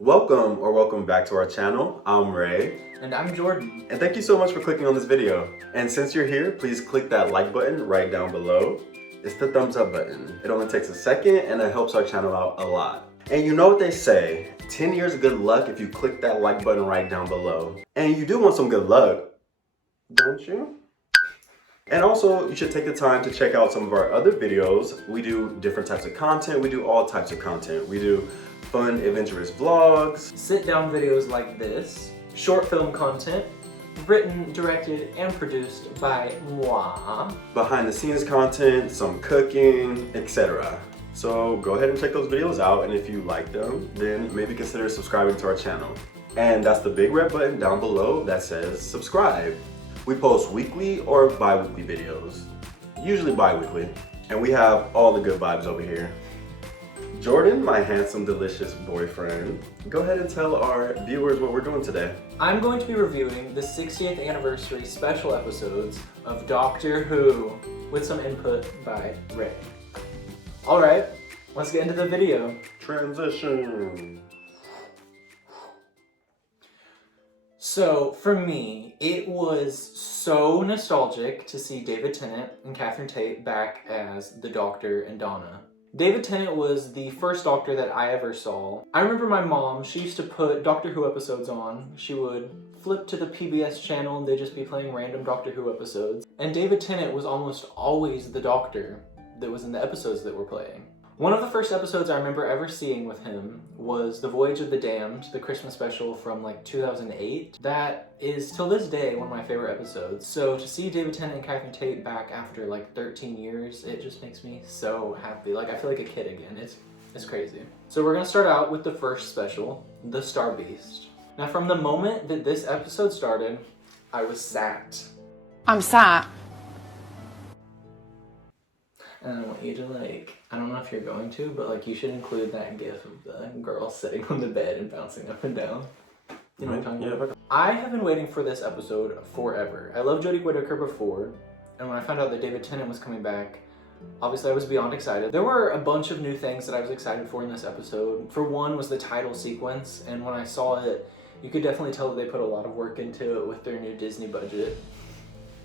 Welcome back to our channel. I'm Ray. And I'm Jordan. And thank you so much for clicking on this video. And since you're here, please click that like button right down below. It's the thumbs up button. It only takes a second and it helps our channel out a lot. And you know what they say, 10 years of good luck if you click that like button right down below. And you do want some good luck, don't you? And also, you should take the time to check out some of our other videos. We do different types of content. We do all types of content. We do fun, adventurous vlogs, sit-down videos like this, short film content, written, directed, and produced by moi, behind the scenes content, some cooking, etc. So go ahead and check those videos out, and if you like them, then maybe consider subscribing to our channel. And that's the big red button down below that says subscribe. We post weekly or bi-weekly videos, usually bi-weekly, and we have all the good vibes over here. Jordan, my handsome, delicious boyfriend, go ahead and tell our viewers what we're doing today. I'm going to be reviewing the 60th anniversary special episodes of Doctor Who with some input by Ray. Alright, let's get into the video. Transition. So, for me, it was so nostalgic to see David Tennant and Catherine Tate back as the Doctor and Donna. David Tennant was the first Doctor that I ever saw. I remember my mom, she used to put Doctor Who episodes on. She would flip to the PBS channel and they'd just be playing random Doctor Who episodes. And David Tennant was almost always the Doctor that was in the episodes that were playing. One of the first episodes I remember ever seeing with him was The Voyage of the Damned, the Christmas special from like 2008. That is, till this day, one of my favorite episodes. So to see David Tennant and Catherine Tate back after like 13 years, it just makes me so happy. Like, I feel like a kid again. It's crazy. So we're gonna start out with the first special, The Star Beast. Now, from the moment that this episode started, I was sat. I'm sat. And I want you to, like, I don't know if you're going to, but like, you should include that gif of the girl sitting on the bed and bouncing up and down. You know what I'm talking about? I have been waiting for this episode forever. I loved Jodie Whittaker before, and when I found out that David Tennant was coming back, obviously I was beyond excited. There were a bunch of new things that I was excited for in this episode. For one was the title sequence, and when I saw it, you could definitely tell that they put a lot of work into it with their new Disney budget.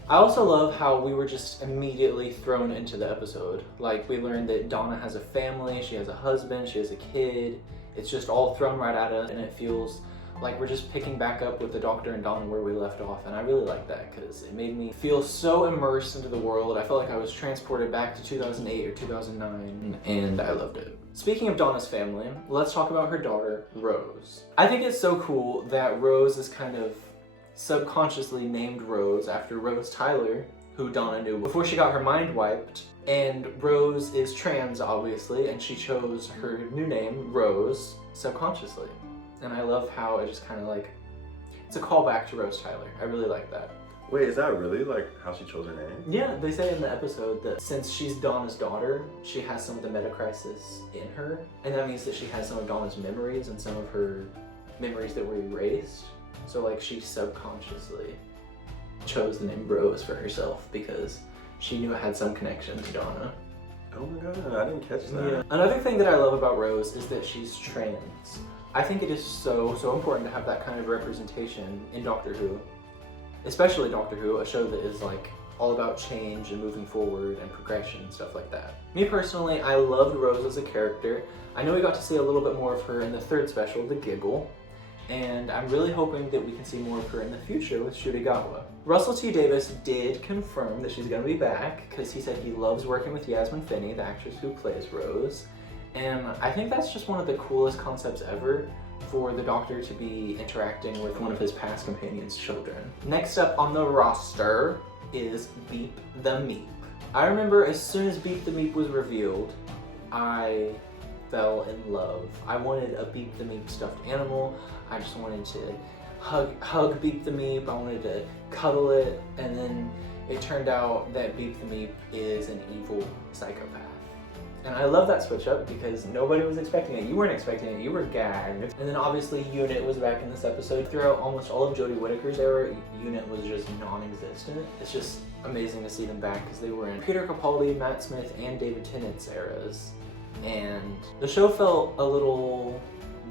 I also love how we were just immediately thrown into the episode. Like, we learned that Donna has a family, she has a husband, she has a kid. It's just all thrown right at us, and it feels like we're just picking back up with the Doctor and Donna where we left off, and I really like that because it made me feel so immersed into the world. I felt like I was transported back to 2008 or 2009, and I loved it. Speaking of Donna's family, let's talk about her daughter, Rose. I think it's so cool that Rose is kind of subconsciously named Rose after Rose Tyler, who Donna knew before she got her mind wiped. And Rose is trans, obviously, and she chose her new name, Rose, subconsciously. And I love how it just kind of like, it's a callback to Rose Tyler. I really like that. Wait, is that really like how she chose her name? Yeah, they say in the episode that since she's Donna's daughter, she has some of the meta-crisis in her. And that means that she has some of Donna's memories and some of her memories that were erased. So like, she subconsciously chose the name Rose for herself because she knew it had some connection to Donna. Oh my god, I didn't catch that. Yeah. Another thing that I love about Rose is that she's trans. I think it is so important to have that kind of representation in Doctor Who. Especially Doctor Who, a show that is like all about change and moving forward and progression and stuff like that. Me personally, I loved Rose as a character. I know we got to see a little bit more of her in the third special, The Giggle. And I'm really hoping that we can see more of her in the future with Ncuti Gatwa. Russell T Davies did confirm that she's going to be back because he said he loves working with Yasmin Finney, the actress who plays Rose. And I think that's just one of the coolest concepts ever for the Doctor to be interacting with one of his past companions' children. Next up on the roster is Beep the Meep. I remember as soon as Beep the Meep was revealed, I fell in love. I wanted a Beep the Meep stuffed animal. I just wanted to hug Beep the Meep. I wanted to cuddle it, and then it turned out that Beep the Meep is an evil psychopath. And I love that switch up because nobody was expecting it. You weren't expecting it, you were gagged. And then obviously Unit was back in this episode. Throughout almost all of Jodie Whittaker's era, Unit was just non-existent. It's just amazing to see them back because they were in Peter Capaldi, Matt Smith, and David Tennant's eras. And the show felt a little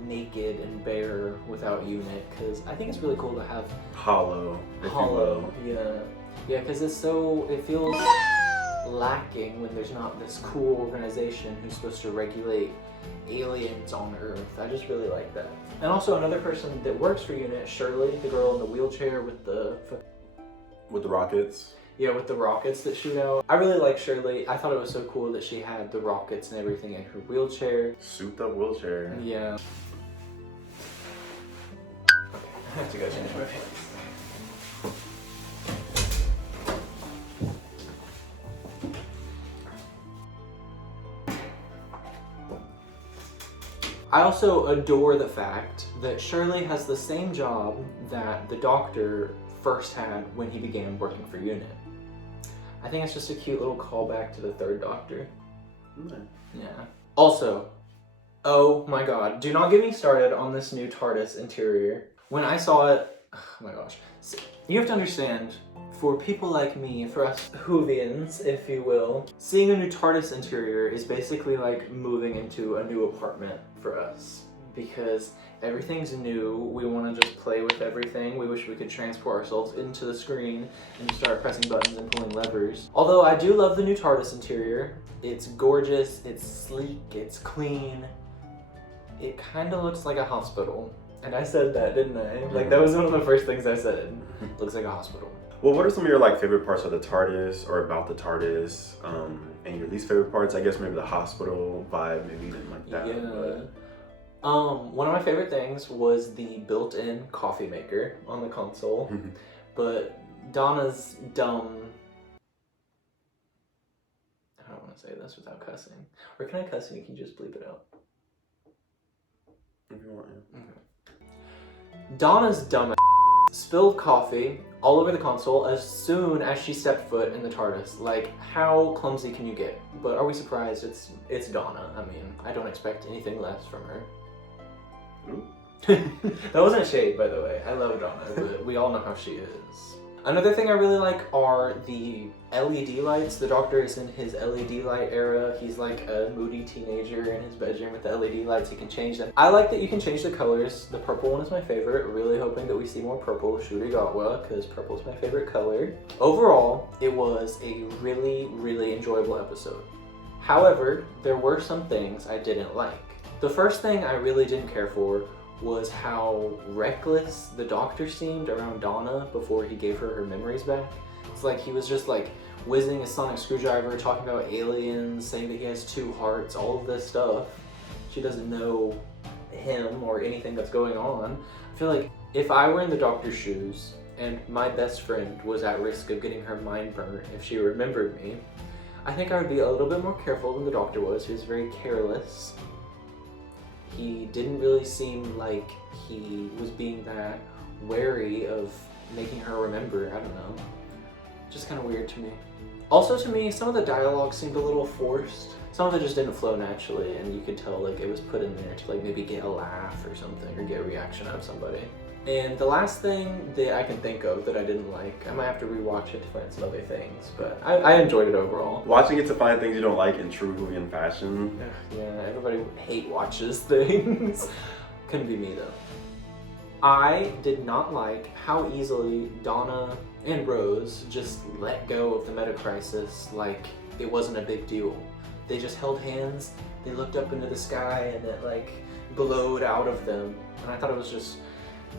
naked and bare without Unit, because I think it's really cool to have Hollow. If Hollow. Yeah, because it feels lacking when there's not this cool organization who's supposed to regulate aliens on Earth. I just really like that. And also another person that works for Unit, Shirley, the girl in the wheelchair with the rockets. Yeah, with the rockets that shoot out. I really like Shirley. I thought it was so cool that she had the rockets and everything in her wheelchair. Souped up wheelchair. Yeah. Okay, I have to go change my pants. I also adore the fact that Shirley has the same job that the Doctor first had when he began working for Unit. I think it's just a cute little callback to the third Doctor. Yeah. Also, oh my god, do not get me started on this new TARDIS interior. When I saw it, oh my gosh. You have to understand, for people like me, for us Whovians, if you will, seeing a new TARDIS interior is basically like moving into a new apartment for us. Because everything's new, we want to just play with everything. We wish we could transport ourselves into the screen and start pressing buttons and pulling levers. Although I do love the new TARDIS interior. It's gorgeous, it's sleek, it's clean. It kind of looks like a hospital. And I said that, didn't I? Like, that was one of the first things I said. Looks like a hospital. Well, what are some of your favorite parts of the TARDIS or about the TARDIS? And your least favorite parts? I guess maybe the hospital vibe, maybe you didn't like that. Yeah. But... one of my favorite things was the built-in coffee maker on the console. But Donna's dumb... I don't want to say this without cussing. Or can I cuss and you can just bleep it out? If you want, yeah. Okay. Donna's dumb spilled coffee all over the console as soon as she stepped foot in the TARDIS. Like, how clumsy can you get? But are we surprised? It's Donna. I mean, I don't expect anything less from her. That wasn't shade, by the way. I love Donna, but we all know how she is. Another thing I really like are the LED lights. The Doctor is in his LED light era. He's like a moody teenager in his bedroom with the LED lights. He can change them. I like that you can change the colors. The purple one is my favorite. Really hoping that we see more purple Shurigawa, because purple is my favorite color. Overall, it was a really, really enjoyable episode. However, there were some things I didn't like. The first thing I really didn't care for was how reckless the Doctor seemed around Donna before he gave her memories back. It's like he was just like whizzing a sonic screwdriver, talking about aliens, saying that he has 2 hearts, all of this stuff. She doesn't know him or anything that's going on. I feel like if I were in the Doctor's shoes and my best friend was at risk of getting her mind burnt if she remembered me, I think I would be a little bit more careful than the Doctor was. He was very careless. He didn't really seem like he was being that wary of making her remember. I don't know. Just kind of weird to me. Also to me, some of the dialogue seemed a little forced. Some of it just didn't flow naturally, and you could tell like it was put in there to like maybe get a laugh or something, or get a reaction out of somebody. And the last thing that I can think of that I didn't like, I might have to rewatch it to find some other things, but I enjoyed it overall. Watching it to find things you don't like in true Whovian fashion. Yeah, everybody hate watches things. Couldn't be me though. I did not like how easily Donna and Rose just let go of the meta crisis like it wasn't a big deal. They just held hands, they looked up into the sky, and it like glowed out of them. And I thought it was just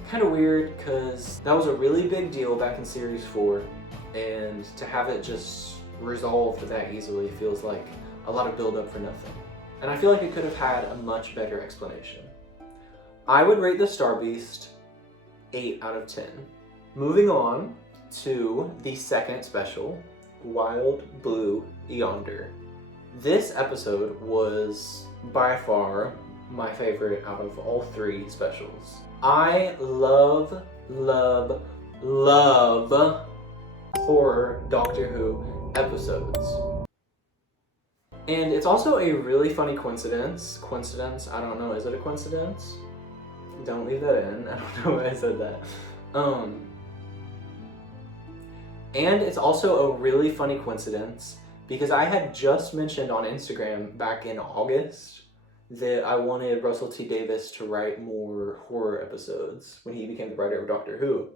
kind of weird, because that was a really big deal back in series 4, and to have it just resolved that easily feels like a lot of build up for nothing. And I feel like it could have had a much better explanation. I would rate the Star Beast 8 out of 10. Moving on to the second special, Wild Blue Yonder. This episode was by far my favorite out of all 3 specials. I love horror Doctor Who episodes. And it's also a really funny coincidence. I don't know, is it a coincidence? Don't leave that in, I don't know why I said that. And it's also a really funny coincidence because I had just mentioned on Instagram back in August that I wanted Russell T Davies to write more horror episodes when he became the writer of Doctor Who.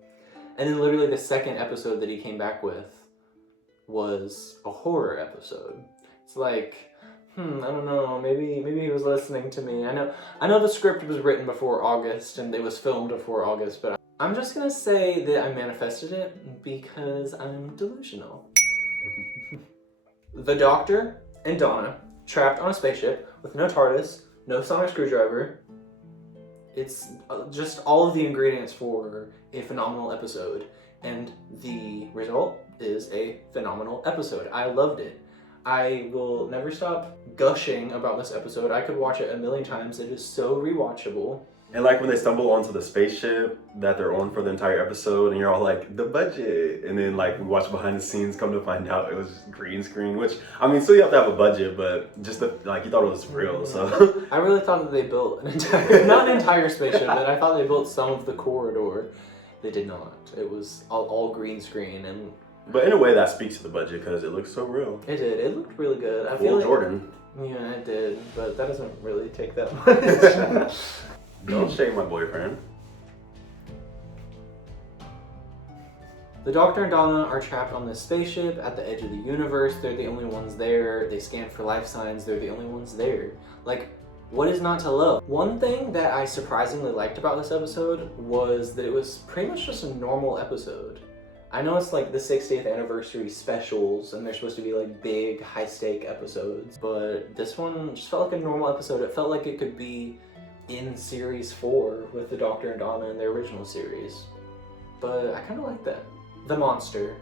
And then literally the second episode that he came back with was a horror episode. It's like, I don't know, maybe he was listening to me. I know the script was written before August and it was filmed before August, but I'm just gonna say that I manifested it because I'm delusional. The Doctor and Donna trapped on a spaceship with no TARDIS, no sonic screwdriver. It's just all of the ingredients for a phenomenal episode, and the result is a phenomenal episode. I loved it. I will never stop gushing about this episode. I could watch it a million times. It is so rewatchable. And like when they stumble onto the spaceship that they're on for the entire episode, and you're all like, the budget. And then like we watch behind the scenes, come to find out it was green screen, which, I mean, still you have to have a budget, but just like you thought it was real, so. I really thought that they built an entire, not an entire spaceship, but I thought they built some of the corridor. They did not. It was all green screen, and. But in a way that speaks to the budget because it looks so real. It did. It looked really good. I feel Full like, Jordan. Yeah, it did, but that doesn't really take that much. Don't shame my boyfriend. The Doctor and Donna are trapped on this spaceship at the edge of the universe. They're the only ones there. They scan for life signs. They're the only ones there. Like, what is not to love? One thing that I surprisingly liked about this episode was that it was pretty much just a normal episode. I know it's like the 60th anniversary specials and they're supposed to be like big, high-stake episodes, but this one just felt like a normal episode. It felt like it could be in series 4 with the Doctor and Donna in their original series. But I kind of like that. The monster.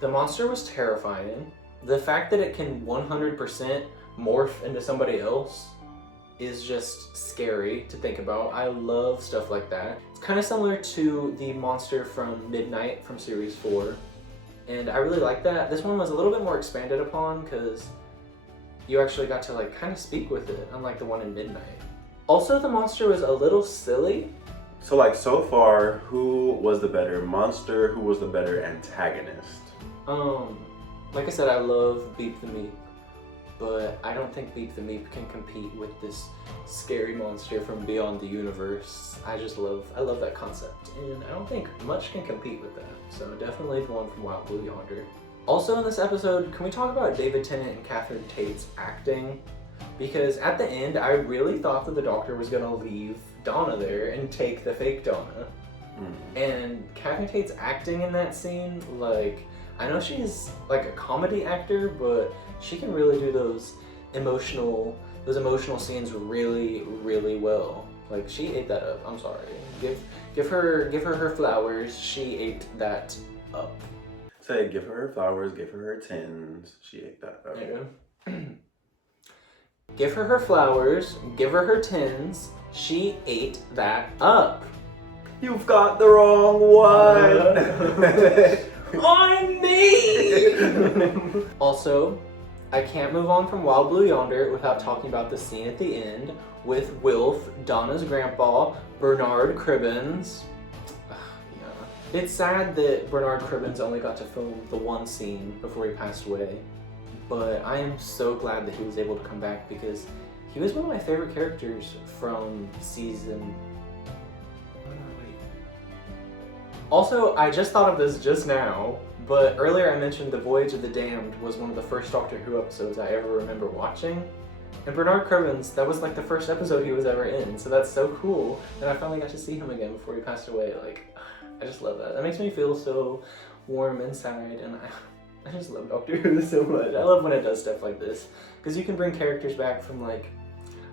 The monster was terrifying. The fact that it can 100% morph into somebody else is just scary to think about. I love stuff like that. It's kind of similar to the monster from Midnight from series 4. And I really like that. This one was a little bit more expanded upon because you actually got to like kind of speak with it, unlike the one in Midnight. Also, the monster was a little silly. So like so far, who was the better monster? Who was the better antagonist? Like I said, I love Beep the Meep, but I don't think Beep the Meep can compete with this scary monster from beyond the universe. I love that concept, and I don't think much can compete with that. So definitely the one from Wild Blue Yonder. Also in this episode, can we talk about David Tennant and Catherine Tate's acting? Because at the end, I really thought that the Doctor was gonna leave Donna there and take the fake Donna. And Catherine Tate's acting in that scene, like, I know she's like a comedy actor, but she can really do those emotional scenes really, really well. Like, she ate that up. I'm sorry. Give her flowers. She ate that up. Say, give her her flowers, give her her tins. She ate that up. Yeah. Give her her flowers, give her her tins. She ate that up. You've got the wrong one. On me! Also, I can't move on from Wild Blue Yonder without talking about the scene at the end with Wilf, Donna's grandpa, Bernard Cribbins. Yeah. It's sad that Bernard Cribbins only got to film the one scene before he passed away, but I am so glad that he was able to come back because he was one of my favorite characters from season... Also, I just thought of this just now, but earlier I mentioned The Voyage of the Damned was one of the first Doctor Who episodes I ever remember watching. And Bernard Cribbins, that was like the first episode he was ever in, so that's so cool. And I finally got to see him again before he passed away. Like, I just love that. That makes me feel so warm inside, and I just love Doctor Who so much. I love when it does stuff like this, because you can bring characters back from like,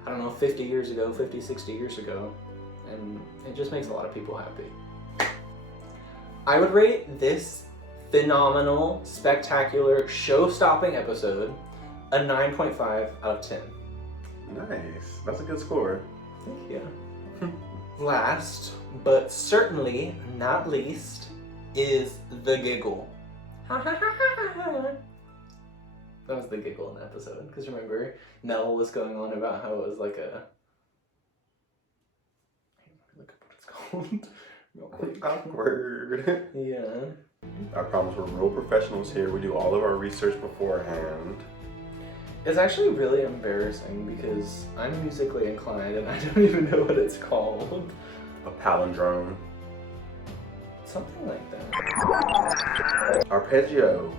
I don't know, 50 years ago, 50, 60 years ago, and it just makes a lot of people happy. I would rate this phenomenal, spectacular, show-stopping episode a 9.5 out of 10. Nice. That's a good score. Thank you. Last, but certainly not least, is the giggle. That was the giggle in the episode, because remember, Nell was going on about how it was like a... I look up what it's called. Awkward. Yeah. I promise we're real professionals here. We do all of our research beforehand. It's actually really embarrassing because I'm musically inclined and I don't even know what it's called. A palindrome. Something like that. Arpeggio.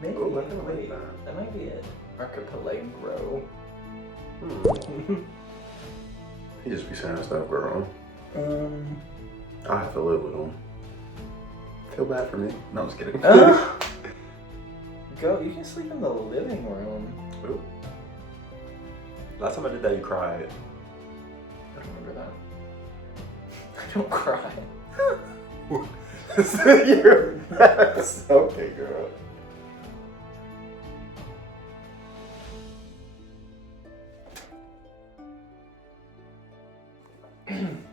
Maybe. Oh, I kinda like Wait, that. that might be it. Archipelago. You just be saying stuff, girl. I have to live with them. Feel bad for me. No, I'm just kidding. Go, you can sleep in the living room. Ooh. Last time I did that, you cried. I don't remember that. I don't cry. You're okay, girl.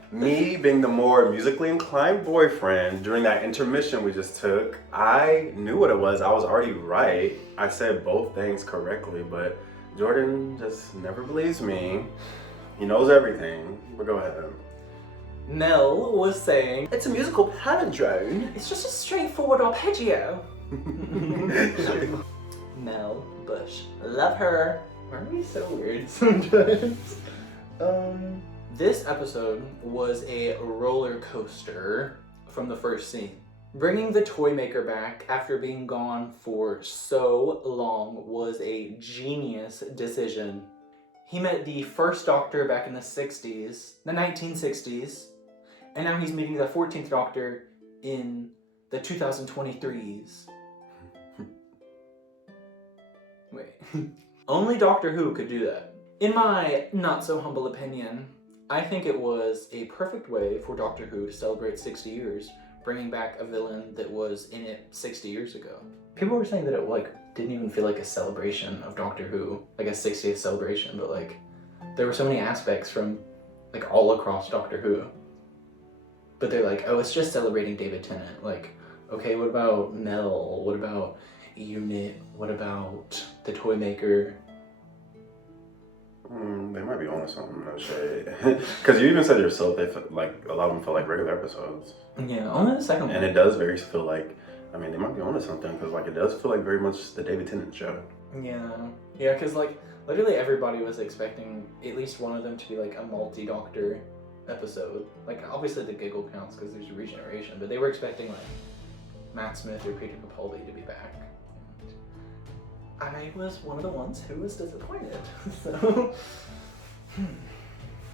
Me being the more musically inclined boyfriend during that intermission we just took, I knew what it was. I was already right. I said both things correctly, but Jordan just never believes me. He knows everything. But go ahead. Mel was saying, It's a musical palindrome. it's just a straightforward arpeggio. Mel Bush. Love her. Why are we so weird sometimes? This episode was a roller coaster from the first scene. Bringing the toy maker back after being gone for so long was a genius decision. He met the first Doctor back in the 60s, the 1960s, and now he's meeting the 14th Doctor in the 2023s. Wait. Only Doctor Who could do that. In my not so humble opinion, I think it was a perfect way for Doctor Who to celebrate 60 years, bringing back a villain that was in it 60 years ago. People were saying that it didn't even feel like a celebration of Doctor Who, like a 60th celebration, but there were so many aspects from all across Doctor Who. But they're like, oh, it's just celebrating David Tennant. Okay, what about Mel? What about Unit? What about the toy maker? They might be onto something, no shade. Because you even said yourself, they a lot of them felt like regular episodes. Yeah, only the second one. And it does very feel like, they might be onto something because it does feel like very much the David Tennant show. Yeah, because literally everybody was expecting at least one of them to be a multi-Doctor episode. Obviously the giggle counts because there's regeneration, but they were expecting Matt Smith or Peter Capaldi to be back. I was one of the ones who was disappointed. So,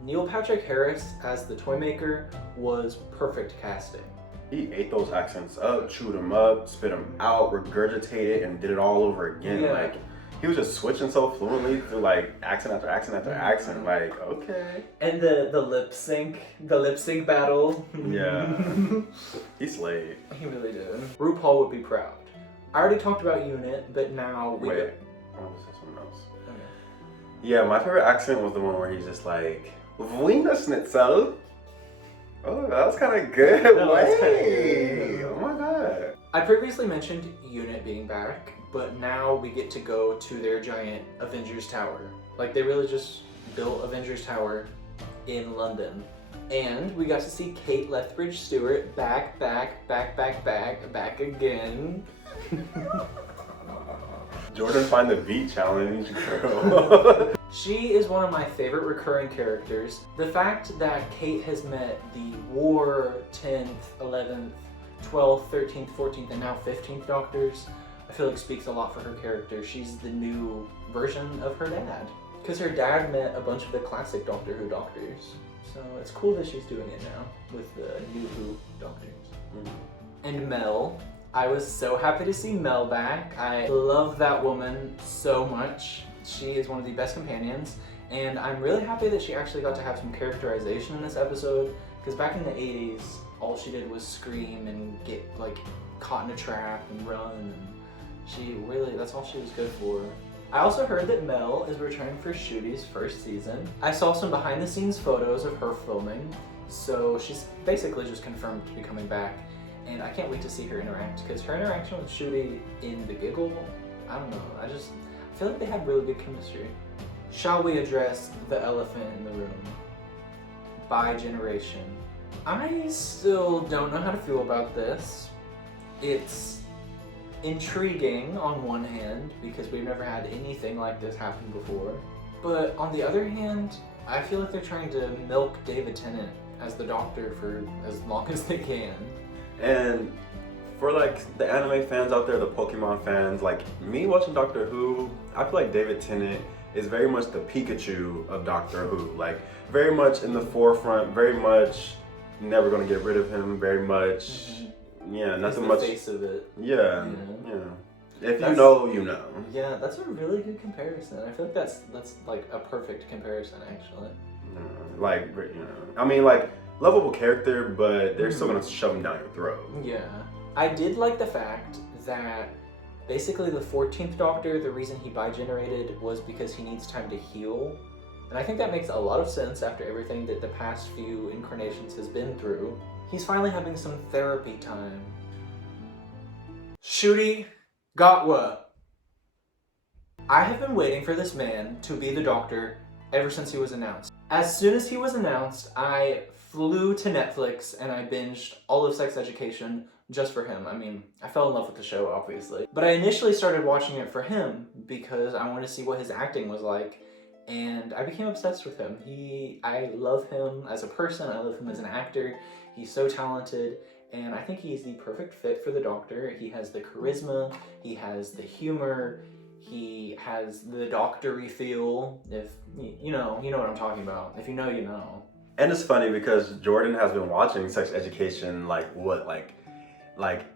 Neil Patrick Harris as the toy maker was perfect casting. He ate those accents up, chewed them up, spit them out, regurgitated, and did it all over again. Yeah. He was just switching so fluently through accent after accent after accent. Okay. And the lip sync battle. Yeah. He slayed. He really did. RuPaul would be proud. I already talked about Unit, but now we Wait, I want to say something else. Okay. Yeah, my favorite accent was the one where he's just Wiener Schnitzel. Oh, that was kind of good. That was kinda Wait. good. Oh my god. I previously mentioned Unit being back, but now we get to go to their giant Avengers Tower. They really just built Avengers Tower in London. And we got to see Kate Lethbridge Stewart back again. Jordan find the beat challenge, girl. She is one of my favorite recurring characters. The fact that Kate has met the War, 10th, 11th, 12th, 13th, 14th, and now 15th Doctors, I feel speaks a lot for her character. She's the new version of her dad. Because her dad met a bunch of the classic Doctor Who Doctors. So it's cool that she's doing it now with the new Who Doctors. Mm-hmm. And Mel. I was so happy to see Mel back. I love that woman so much. She is one of the best companions, and I'm really happy that she actually got to have some characterization in this episode, because back in the 80s, all she did was scream and get caught in a trap and run, and that's all she was good for. I also heard that Mel is returning for Ncuti's first season. I saw some behind the scenes photos of her filming, so she's basically just confirmed to be coming back. And I can't wait to see her interact, because her interaction with Ncuti in The Giggle, I don't know, I feel like they had really good chemistry. Shall we address the elephant in the room? Bi-generation. I still don't know how to feel about this. It's intriguing on one hand, because we've never had anything like this happen before. But on the other hand, I feel like they're trying to milk David Tennant as the Doctor for as long as they can. And for like the anime fans out there, the Pokemon fans, like me watching Doctor Who, I feel like David Tennant is very much the Pikachu of Doctor Who. Like very much in the forefront, very much never gonna get rid of him, very much yeah, nothing much. He's the face of it. Yeah, you know? yeah. If you know, you know. Yeah, that's a really good comparison. I feel like that's like a perfect comparison, actually. Like, you know, I mean, like, lovable character, but they're still gonna shove him down your throat. Yeah. I did like the fact that basically the 14th Doctor, the reason he bi-generated was because he needs time to heal. And I think that makes a lot of sense after everything that the past few incarnations has been through. He's finally having some therapy time. Ncuti Gatwa. I have been waiting for this man to be the Doctor ever since he was announced. As soon as he was announced, I flew to Netflix and I binged all of Sex Education just for him. I mean, I fell in love with the show, obviously. But I initially started watching it for him because I wanted to see what his acting was like. And I became obsessed with him. I love him as a person, I love him as an actor. He's so talented, and I think he's the perfect fit for the Doctor. He has the charisma, he has the humor, he has the doctor-y feel. If you know what I'm talking about. If you know, you know. And it's funny because Jordan has been watching Sex Education like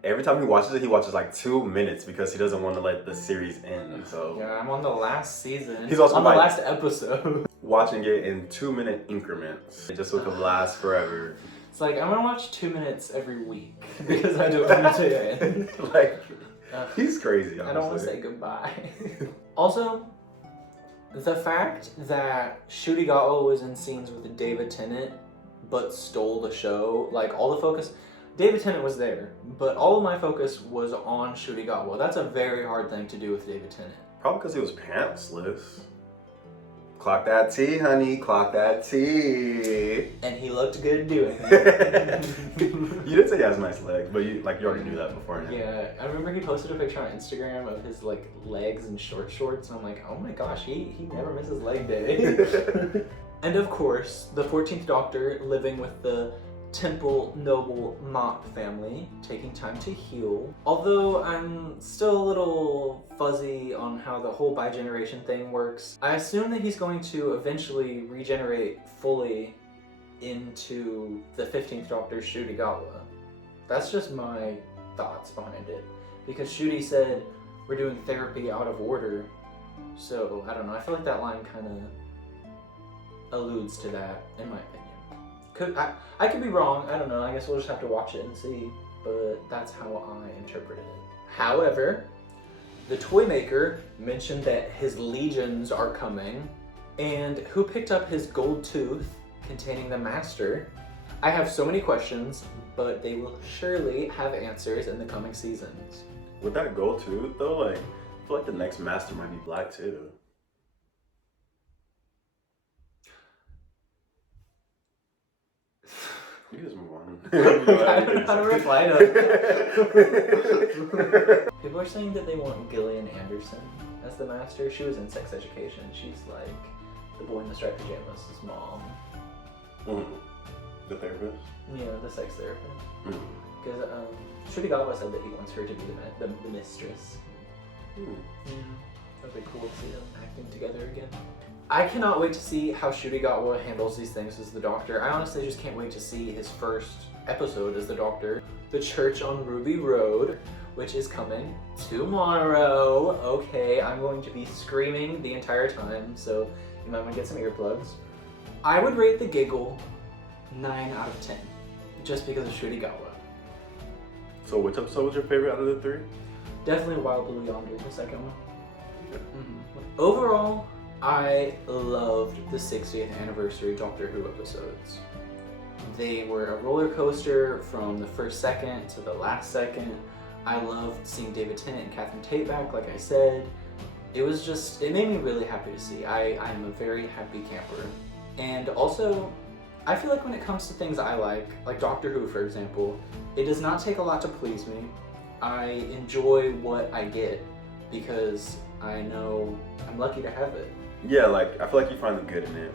every time he watches like 2 minutes because he doesn't want to let the series end. So yeah, I'm on the last season. He's also on the last episode. Watching it in 2-minute increments. It just so it could last forever. It's like I'm gonna watch 2 minutes every week because I don't want it to end. Like he's crazy. Honestly. I don't want to say goodbye. Also, the fact that Ncuti Gatwa was in scenes with David Tennant but stole the show, like all the focus. David Tennant was there, but all of my focus was on Ncuti Gatwa. That's a very hard thing to do with David Tennant. Probably because he was pantsless. Clock that T, honey. Clock that T. And he looked good doing it. You did say he has nice legs, but you already knew that beforehand. Yeah, I remember he posted a picture on Instagram of his like legs and short shorts, and I'm like, oh my gosh, he never misses leg day. And of course, the 14th Doctor living with the Temple Noble Mott family, taking time to heal. Although I'm still a little fuzzy on how the whole bi-generation thing works, I assume that he's going to eventually regenerate fully into the 15th Doctor, Ncuti Gatwa. That's just my thoughts behind it. Because Ncuti said, we're doing therapy out of order. So, I don't know, I feel like that line kind of alludes to that, in my opinion. I could be wrong, I don't know, I guess we'll just have to watch it and see, but that's how I interpreted it. However, the toy maker mentioned that his legions are coming, and who picked up his gold tooth containing the Master? I have so many questions, but they will surely have answers in the coming seasons. With that gold tooth though, like, I feel like the next Master might be black too. You just move on. I don't know how to reply to that. People are saying that they want Gillian Anderson as the Master. She was in Sex Education. She's like the boy in the striped pajamas' mom. The therapist? Yeah, the sex therapist. Because Ncuti Gatwa said that he wants her to be the mistress. That'd be cool to see them acting together again. I cannot wait to see how Ncuti Gatwa handles these things as the Doctor. I honestly just can't wait to see his first episode as the Doctor. The Church on Ruby Road, which is coming tomorrow. Okay, I'm going to be screaming the entire time, so you might want to get some earplugs. I would rate The Giggle 9 out of 10, just because of Ncuti Gatwa. So which episode was your favorite out of the 3? Definitely Wild Blue Yonder, the second one. Overall, I loved the 60th anniversary Doctor Who episodes. They were a roller coaster from the first second to the last second. I loved seeing David Tennant and Catherine Tate back, like I said. It made me really happy to see. I am a very happy camper. And also, I feel like when it comes to things I like Doctor Who for example, it does not take a lot to please me. I enjoy what I get because I know I'm lucky to have it. Yeah, like, I feel like you find the good in it.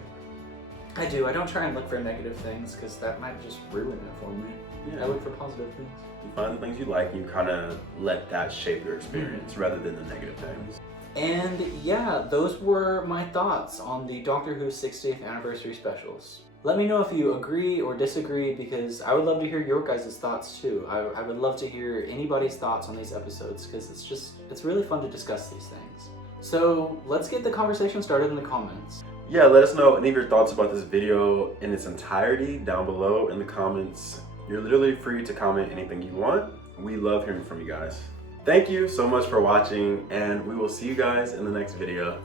I do. I don't try and look for negative things because that might just ruin it for me. Yeah. I look for positive things. You find the things you like and you kind of let that shape your experience rather than the negative things. And yeah, those were my thoughts on the Doctor Who 60th anniversary specials. Let me know if you agree or disagree because I would love to hear your guys' thoughts too. I would love to hear anybody's thoughts on these episodes because it's really fun to discuss these things. So let's get the conversation started in the comments. Yeah, let us know any of your thoughts about this video in its entirety down below in the comments. You're literally free to comment anything you want. We love hearing from you guys. Thank you so much for watching, and we will see you guys in the next video.